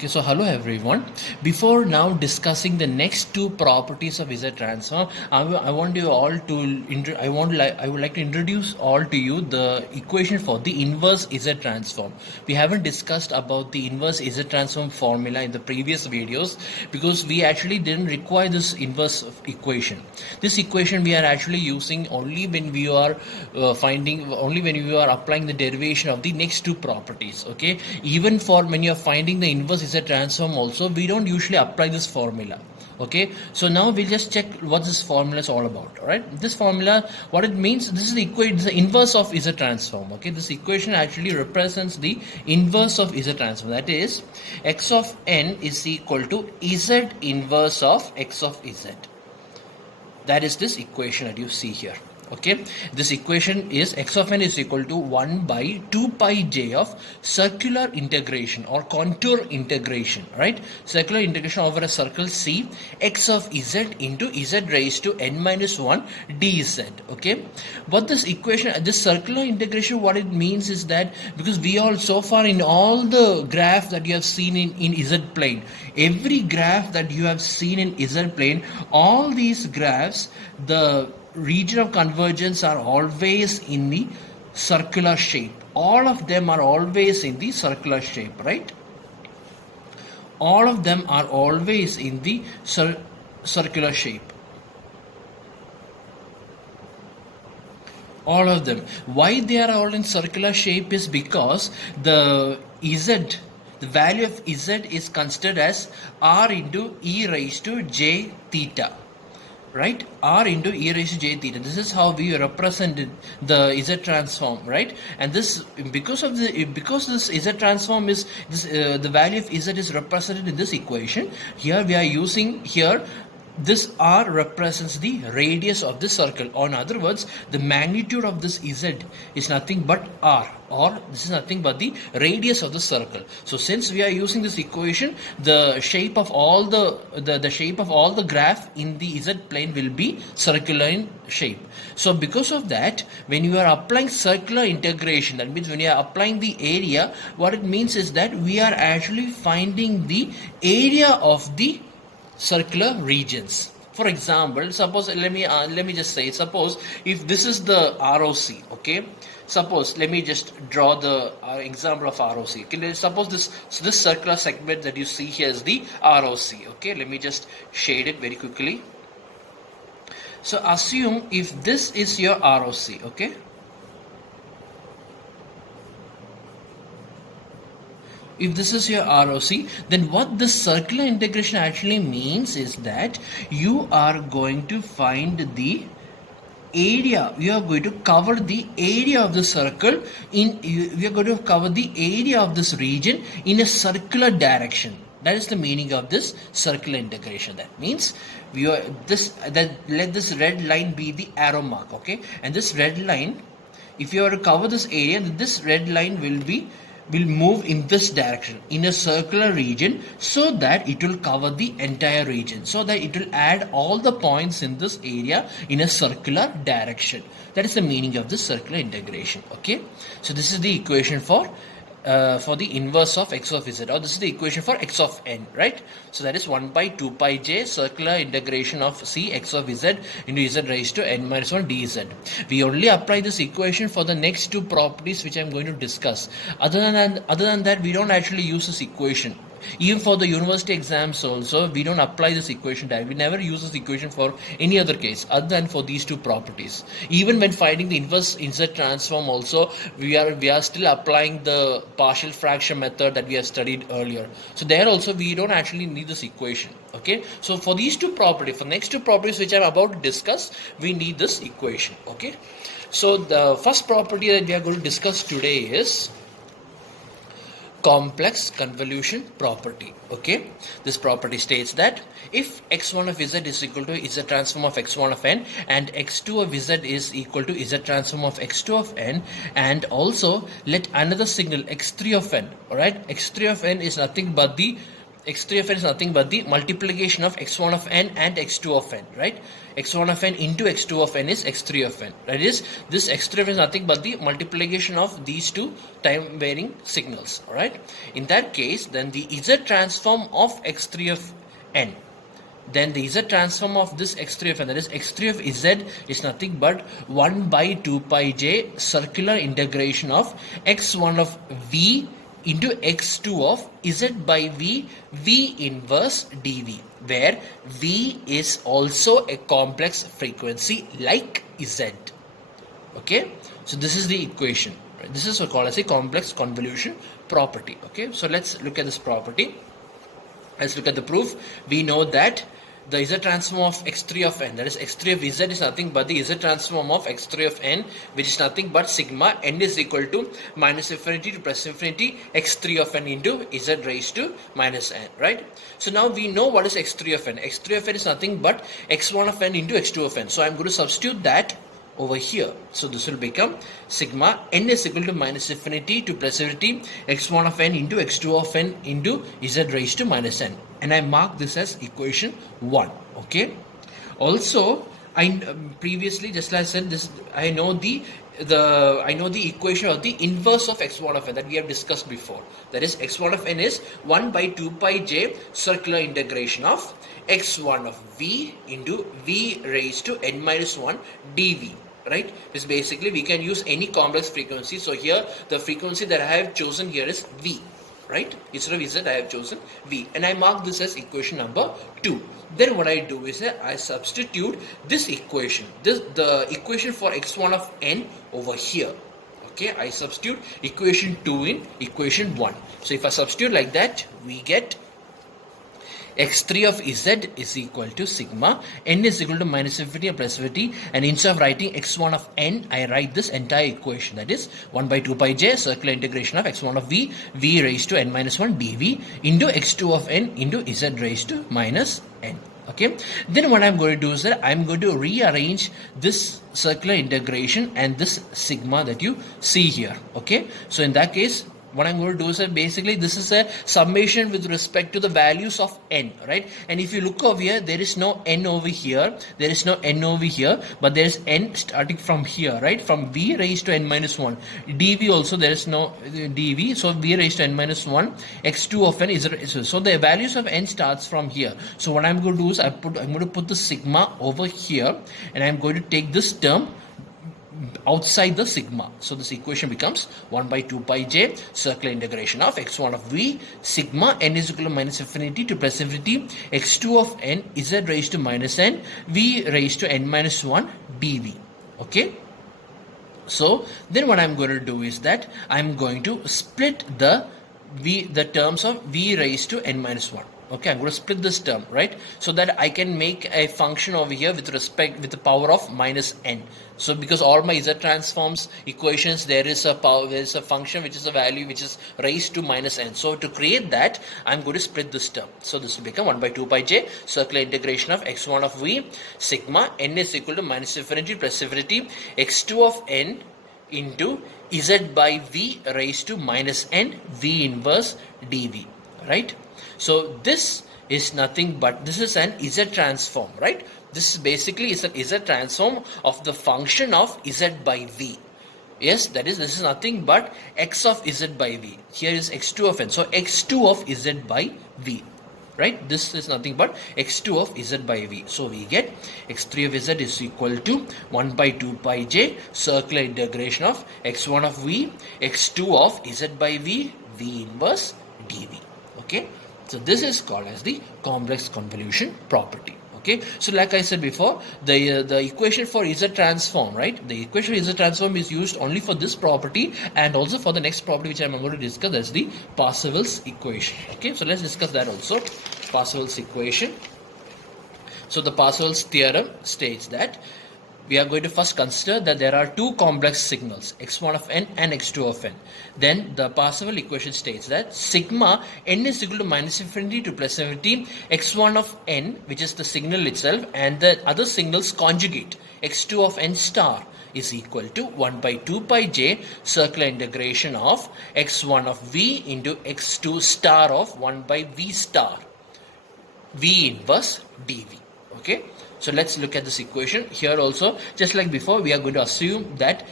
Okay, so hello everyone. Before now discussing the next two properties of Z transform, I want you all to I would like to introduce all to you the equation for the inverse Z transform. We haven't discussed about the inverse Z transform formula in the previous videos because we actually didn't require this inverse equation. This equation we are actually using only when we are only when we are applying the derivation of the next two properties. Okay, even for when you are finding the inverse Z transform also, we don't usually apply this formula. Okay, so now we'll just check what this formula is all about. All right, this formula, what it means, this is the equation, the inverse of Z transform. Okay, this equation actually represents the inverse of Z transform. That is, x of n is equal to Z inverse of x of Z. That is this equation that you see here. Okay, this equation is x of n is equal to 1 by 2 pi j of circular integration or contour integration, right? Circular integration over a circle C, x of z into z raised to n minus 1 dz. Okay, but this equation, this circular integration, what it means is that because we all so far in all the graphs that you have seen in z plane, every graph that you have seen in z plane, all these graphs, the region of convergence are always in the circular shape. All of them are always in the circular shape, right? All of them are always in the circular shape. All of them. Why they are all in circular shape is because the value of z is considered as r into e raised to j theta. Right, r into e raised to j theta. This is how we represented the z transform, right? And this because this z transform is this the value of z is represented in this equation. Here we are using here. This r represents the radius of the circle. Or in other words, the magnitude of this z is nothing but r, or this is nothing but the radius of the circle. So since we are using this equation, the shape of all the shape of all the graph in the z plane will be circular in shape. So because of that, when you are applying circular integration, that means when you are applying the area, what it means is that we are actually finding the area of the circular regions. For example, suppose let me just say, suppose if this is the ROC, okay, suppose let me just draw the example of ROC. Okay, suppose this circular segment that you see here is the ROC. Okay, let me just shade it very quickly. So assume if this is your ROC, okay, if this is your ROC, then what this circular integration actually means is that you are going to find the area, you are going to cover the area of the circle we are going to cover the area of this region in a circular direction. That is the meaning of this circular integration. That means let this red line be the arrow mark, okay, and this red line, if you are to cover this area, then this red line will move in this direction in a circular region, so that it will cover the entire region, so that it will add all the points in this area in a circular direction. That is the meaning of this circular integration. Okay, so this is the equation for the inverse of x of z, or this is the equation for x of n, right? So that is 1 by 2 pi j circular integration of c x of z into z raised to n minus 1 dz. We only apply this equation for the next two properties which I am going to discuss. Other than that, we don't actually use this equation. Even for the university exams also, we don't apply this equation directly. We never use this equation for any other case other than for these two properties. Even when finding the inverse Z transform also, we are still applying the partial fraction method that we have studied earlier. So there also we don't actually need this equation. Okay, so for these two properties, for next two properties which I'm about to discuss, we need this equation. Okay, so the first property that we are going to discuss today is complex convolution property. Okay, this property states that if x1 of z is equal to z transform of x1 of n, and x2 of z is equal to z transform of x2 of n, and also let another signal x3 of n, all right, x3 of n is nothing but the x3 of n is nothing but the multiplication of x1 of n and x2 of n, right? x1 of n into x2 of n is x3 of n. That is, this x3 of n is nothing but the multiplication of these two time varying signals, alright? In that case, then the z transform of x3 of n, then the z transform of this x3 of n, that is x3 of z, is nothing but 1 by 2 pi j circular integration of x1 of v into x2 of z by v inverse dv, where v is also a complex frequency like z. Okay, so this is the equation, right? This is what called as a complex convolution property. Okay, so let's look at this property. Let's look at the proof. We know that the z transform of x3 of n, that is x3 of z, is nothing but the z transform of x3 of n, which is nothing but sigma n is equal to minus infinity to plus infinity x3 of n into z raised to minus n, right? So now we know what is x3 of n. x3 of n is nothing but x1 of n into x2 of n. So I'm going to substitute that over here. So this will become sigma n is equal to minus infinity to plus infinity x1 of n into x2 of n into z raised to minus n, and I mark this as equation 1. Okay, also I previously, just like I said, this I know the equation of the inverse of x1 of n that we have discussed before. That is, x1 of n is 1 by 2 pi j circular integration of x1 of v into v raised to n minus 1 dv. Right? This basically we can use any complex frequency. So here the frequency that I have chosen here is v, right? Instead of z I have chosen v, and I mark this as equation number 2. Then what I do is that I substitute this equation, the equation for x1 of n over here. Okay, I substitute equation 2 in equation 1. So if I substitute like that, we get x3 of z is equal to sigma n is equal to minus infinity and plus infinity, and instead of writing x1 of n, I write this entire equation, that is 1 by 2 pi j circular integration of x1 of v raised to n minus 1 dv into x2 of n into z raised to minus n. Okay, then what I'm going to do is that I'm going to rearrange this circular integration and this sigma that you see here. Okay, so in that case, what I'm going to do is that basically this is a summation with respect to the values of n, right? And if you look over here, there is no n over here, there is no n over here, but there is n starting from here, right? From v raised to n minus 1. dv also there is no dv, so v raised to n minus 1, x2 of n is, so the values of n starts from here. So what I'm going to do is I'm going to put the sigma over here, and I'm going to take this term outside the sigma. So this equation becomes 1 by 2 pi j circular integration of x1 of v sigma n is equal to minus infinity to plus infinity x2 of n z raised to minus n v raised to n minus 1 dv. Okay, so then what I'm going to do is that I'm going to split the terms of v raised to n minus 1. Okay, I'm going to split this term, right? So that I can make a function over here with the power of minus n. So because all my z transforms equations, there is a function which is a value which is raised to minus n. So to create that, I'm going to split this term. So this will become 1 by 2 pi j circular integration of x1 of v sigma n is equal to minus infinity plus infinity x2 of n into z by v raised to minus n v inverse dv, right? So this is nothing but, this is an z transform, right? This basically is an z transform of the function of z by v. Yes, that is, this is nothing but x of z by v. Here is x2 of n. So x2 of z by v, right? This is nothing but x2 of z by v. So we get x3 of z is equal to 1 by 2 pi j circular integration of x1 of v, x2 of z by v, v inverse dv. Okay, so this is called as the complex convolution property. Okay, so like I said before, the equation for z transform, right? The equation for z transform is used only for this property and also for the next property which I'm going to discuss, that's the Parseval's equation. Okay, so let's discuss that also. Parseval's equation. So the Parseval's theorem states that we are going to first consider that there are two complex signals, x1 of n and x2 of n. Then the Parseval equation states that sigma n is equal to minus infinity to plus infinity x1 of n, which is the signal itself, and the other signal's conjugate, x2 of n star, is equal to 1 by 2 pi j circular integration of x1 of v into x2 star of 1 by v star, v inverse dv. Okay, so let's look at this equation. Here also, just like before, we are going to assume that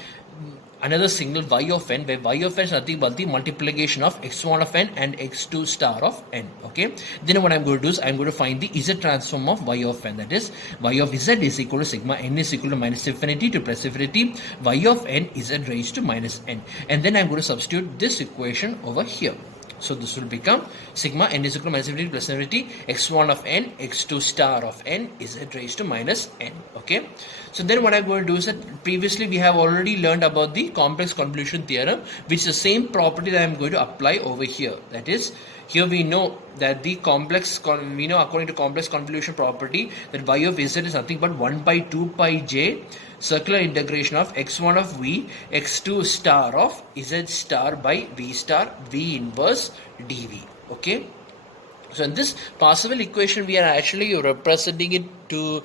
another signal y of n, where y of n is nothing but the multiplication of x1 of n and x2 star of n. Okay, then what I'm going to do is I'm going to find the z transform of y of n. That is, y of z is equal to sigma n is equal to minus infinity to plus infinity y of n z raised to minus n, and then I'm going to substitute this equation over here. So this will become sigma n is equal to minus infinity plus infinity x1 of n x2 star of n is raised to minus n. Okay, so then what I'm going to do is that previously we have already learned about the complex convolution theorem, which is the same property that I'm going to apply over here. That is, here we know that the according to complex convolution property, that y of z is nothing but 1 by 2 pi j circular integration of x1 of v x2 star of z star by v star v inverse dv. Okay, so in this Parseval equation, we are actually representing it to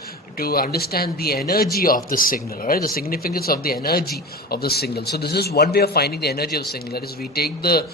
understand the energy of the signal, right? The significance of the energy of the signal. So this is one way of finding the energy of the signal. That is, we take the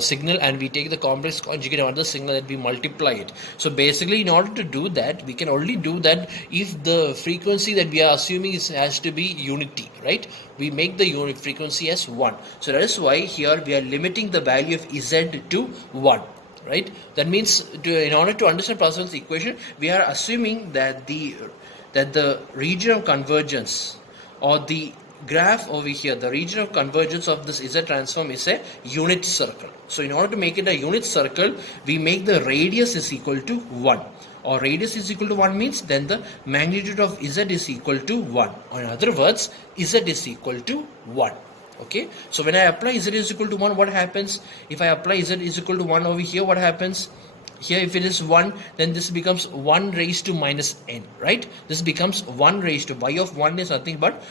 signal and we take the complex conjugate of the signal and we multiply it. So basically, in order to do that, we can only do that if the frequency that we are assuming has to be unity, right? We make the unit frequency as 1. So that is why here we are limiting the value of z to 1. Right? That means, in order to understand Parseval's equation, we are assuming that the region of convergence, or the graph over here, the region of convergence of this z transform is a unit circle. So in order to make it a unit circle, we make the radius is equal to 1. Or radius is equal to 1 means then the magnitude of z is equal to 1. Or in other words, z is equal to 1. Okay, so when I apply z is equal to 1, what happens? If I apply z is equal to 1 over here, what happens? Here, if it is 1, then this becomes 1 raised to minus n, right? This becomes 1 raised to, y of 1 is nothing but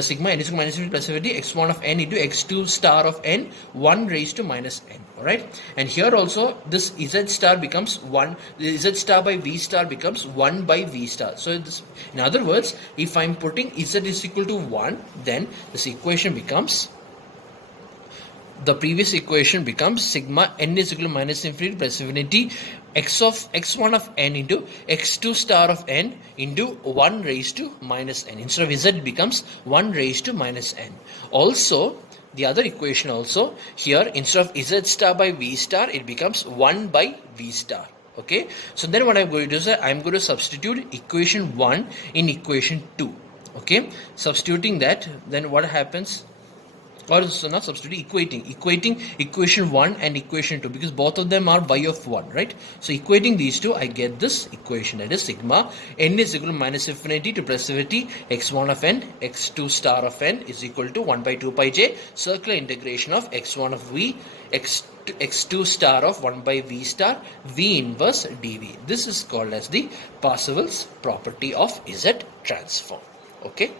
sigma n is equal to minus infinity plus infinity x1 of n into x2 star of n, 1 raised to minus n, alright? And here also, this z star becomes 1, z star by v star becomes 1 by v star. So this, in other words, if I'm putting z is equal to 1, then this equation becomes, the previous equation becomes sigma n is equal to minus infinity plus infinity x1 of n into x2 star of n into 1 raised to minus n. Instead of z, it becomes 1 raised to minus n. Also, the other equation also, here instead of z star by v star, it becomes 1 by v star. Okay, so then what I'm going to do is that I'm going to substitute equation 1 in equation 2. Okay, substituting that, then what happens? Or so not substituting, equating equation 1 and equation 2, because both of them are y of 1, right? So equating these two, I get this equation, that is sigma n is equal to minus infinity to plus infinity x1 of n x2 star of n is equal to 1 by 2 pi j circular integration of x1 of v x2 star of 1 by v star v inverse dv. This is called as the Parseval's property of z transform. Okay.